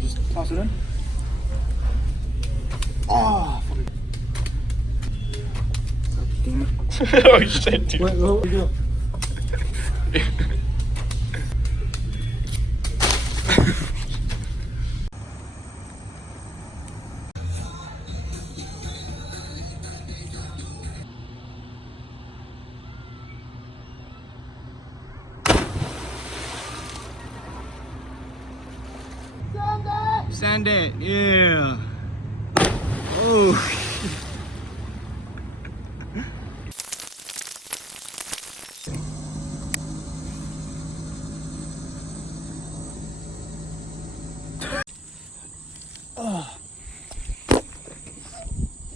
just toss it in. Oh, fuck. Damn it. Oh shit, dude. Wait, where we go? Sand it, yeah. Oh.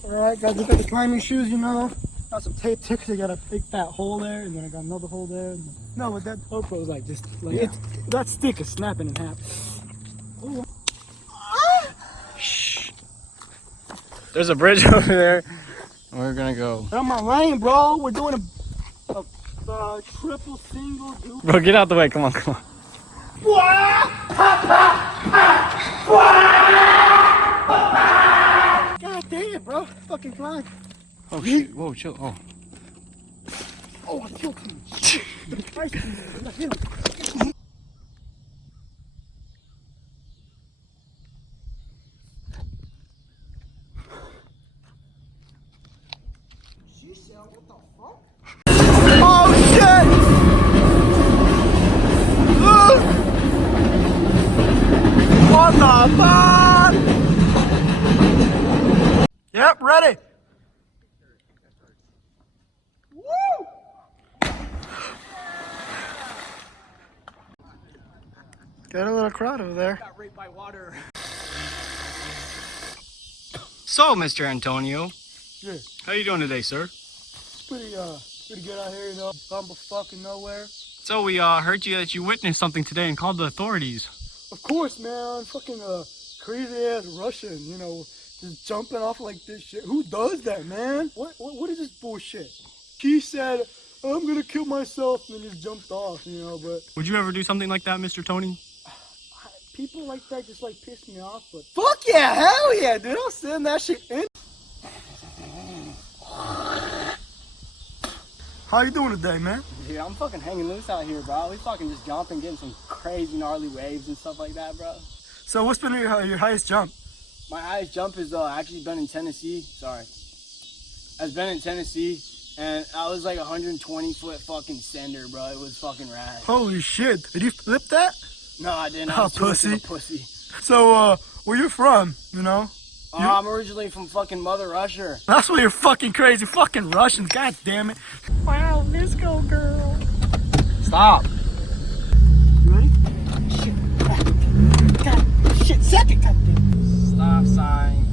Alright guys, we got the climbing shoes, you know. Got some tape tickets, I got a big fat hole there, and then I got another hole there. No, but that GoPro is like just like Yeah. that stick is snapping in half. Ooh. Shh. There's a bridge over there. We're gonna go. Get on my lane, bro. We're doing a triple single dude. Bro, get out the way. Come on, come on. God damn, bro. Fucking flying. Oh shit. Whoa, chill. Oh. Oh, I killed him. Christ, I hit him. What the fuck? Oh shit! What the fuck? Yep, ready. Got a little crowd over there. Got raped by water. So, Mr. Antonio, Yeah, how you doing today, sir? pretty good out here, you know. Bumble fucking nowhere. So we heard you that you witnessed something today and called the authorities. Of course, man. Fucking crazy ass Russian, you know, just jumping off like this shit. Who does that, man? What is this bullshit? He said, I'm gonna kill myself, and then just jumped off, you know. But Would you ever do something like that, Mr. Tony? people like that just like piss me off. But fuck yeah, hell yeah, dude. I'll send that shit in. How you doing today, man? Dude, I'm fucking hanging loose out here, bro. We fucking just jumping, getting some crazy gnarly waves and stuff like that, bro. So what's been your highest jump? My highest jump has actually been in Tennessee. Sorry. I've been in Tennessee, and I was like 120-foot fucking sender, bro. It was fucking rad. Holy shit. Did you flip that? No, I didn't. I Oh, was too much of a pussy. pussy. So, where you from, you know? I'm originally from fucking Mother Russia. That's why you're fucking crazy. Fucking Russians, god damn it. Wow, let's go, girl. Stop. You ready? Shit. God, shit, second, goddamn. Stop sign.